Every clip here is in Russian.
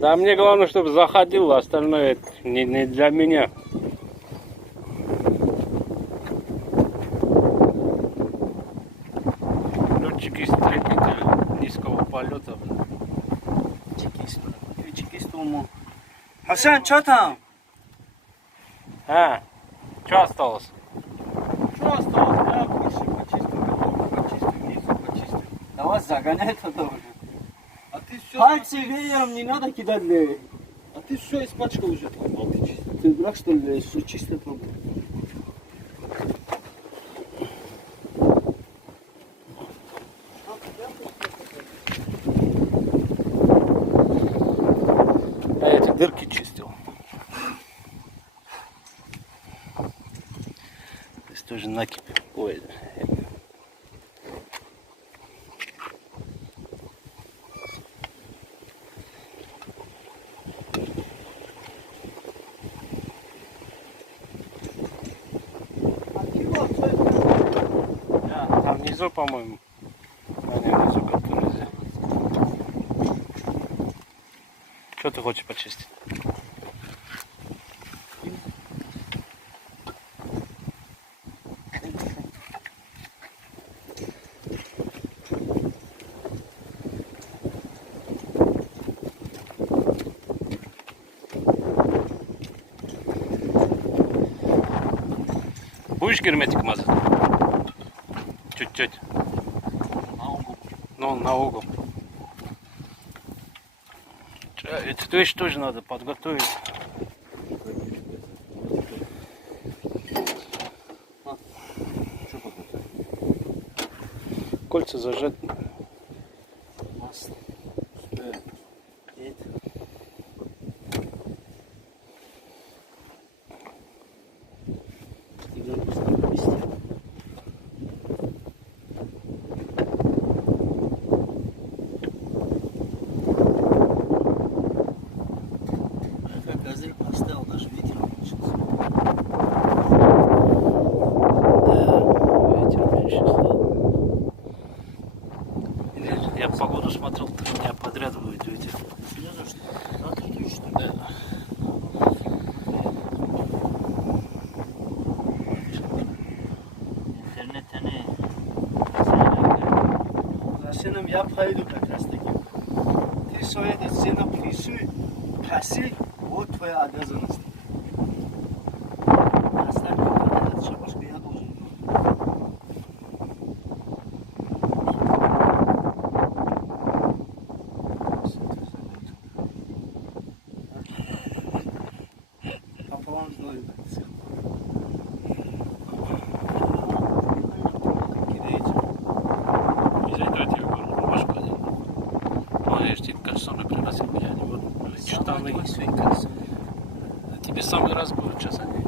Да мне главное, чтобы заходил, остальное не для меня. Летчик истребитель низкого полета. Чекист ему. Хасан, что там? А, что осталось? Что осталось? Да, выше почистил, внизу почистил. Давай загоняй тогда уже. А ты все... Пальцы веером не надо кидать левее. А ты все испачкал уже, ты чистил. Ты дурак, что ли, все чисто там. Я эти дырки чистил. То есть тоже накипь. Ой. Там внизу, по-моему. Внизу, который взял. Что ты хочешь почистить? Будешь герметик мазать? Чуть-чуть. На угол. Ну, на угол. Эту вещь тоже надо подготовить. Что подготовить? Кольца зажать. Масло. Газель поставил, даже ветер получился. Да, ветер меньше стал. Я погоду смотрел, 3 дня подряд будет ветер. Серьезно, что ли? А ты что ли? Да. İnternetini Senem yapaydı katrastaki. Ты свои сена присуй, паси, вот твоя обязанность. Оставь этот шабашку, я должен. Пополам знаю. Не зайдете в рубашку один. Он я тебе кальсоны приносил, я не буду. Штаны. Тебе самый раз будет сейчас они.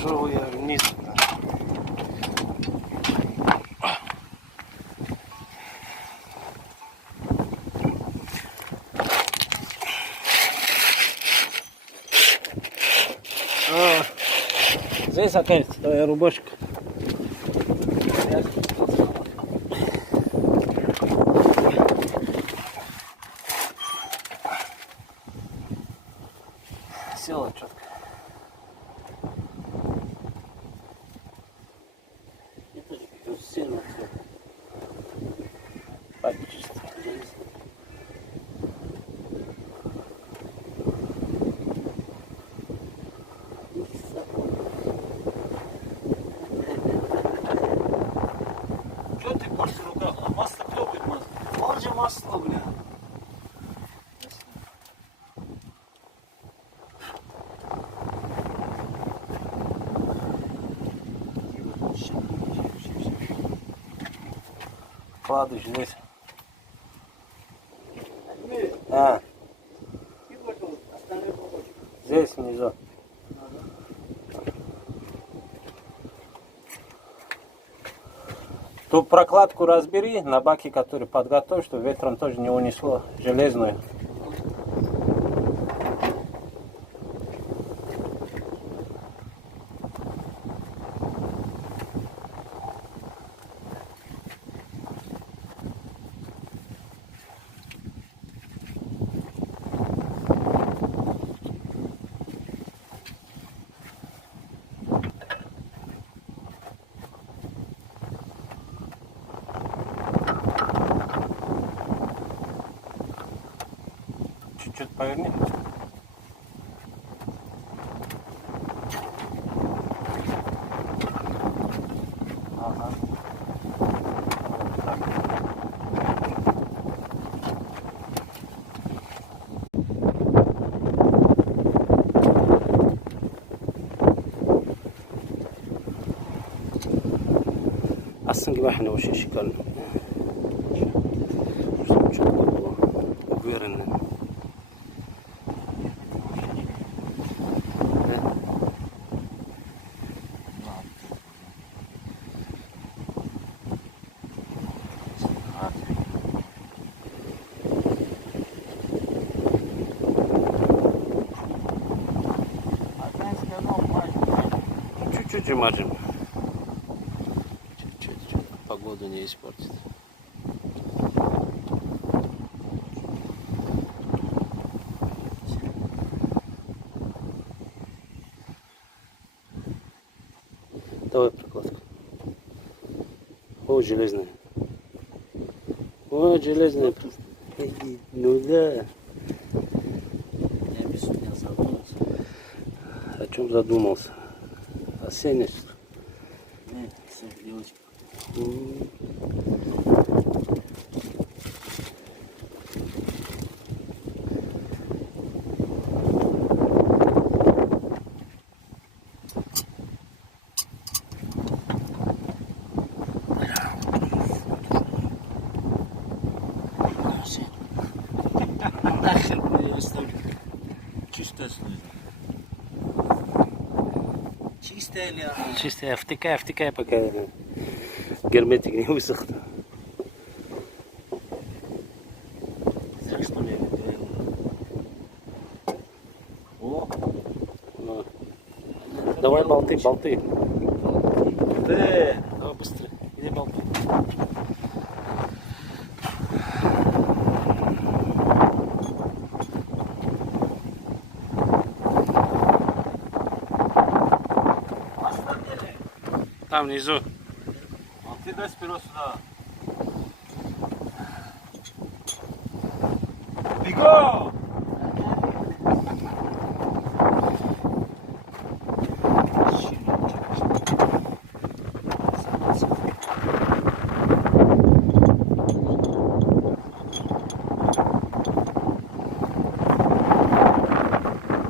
Шел я вниз. Здесь опять твоя рубашка. Села четко. Сильно почти. Что ты больше в руках? А масло клевое масло. Вот же масло, бля. Вкладыш здесь. А, здесь внизу. Ту прокладку разбери на баке, который подготовь, чтобы ветром тоже не унесло железную. чуть-чуть поверни. Ага. Так. Aslında احنا وش شكلنا уверенно. Чуть-чуть мажем. Чуть-чуть. Погоду не испортит. Давай прокладку. О, железная. О, железная. Ну да. Я без меня задумался. О чем задумался? Осенний. Нет, кстати, девочка. Нахер мне оставили. Чистая слеза. Чистая ли она? Чистая, втыкай, пока герметик не высох. Зря, что ли, я говорил. О! Давай болты. Да! Давай быстро, иди болты. Там внизу. А ты дай сперва сюда. Бегом!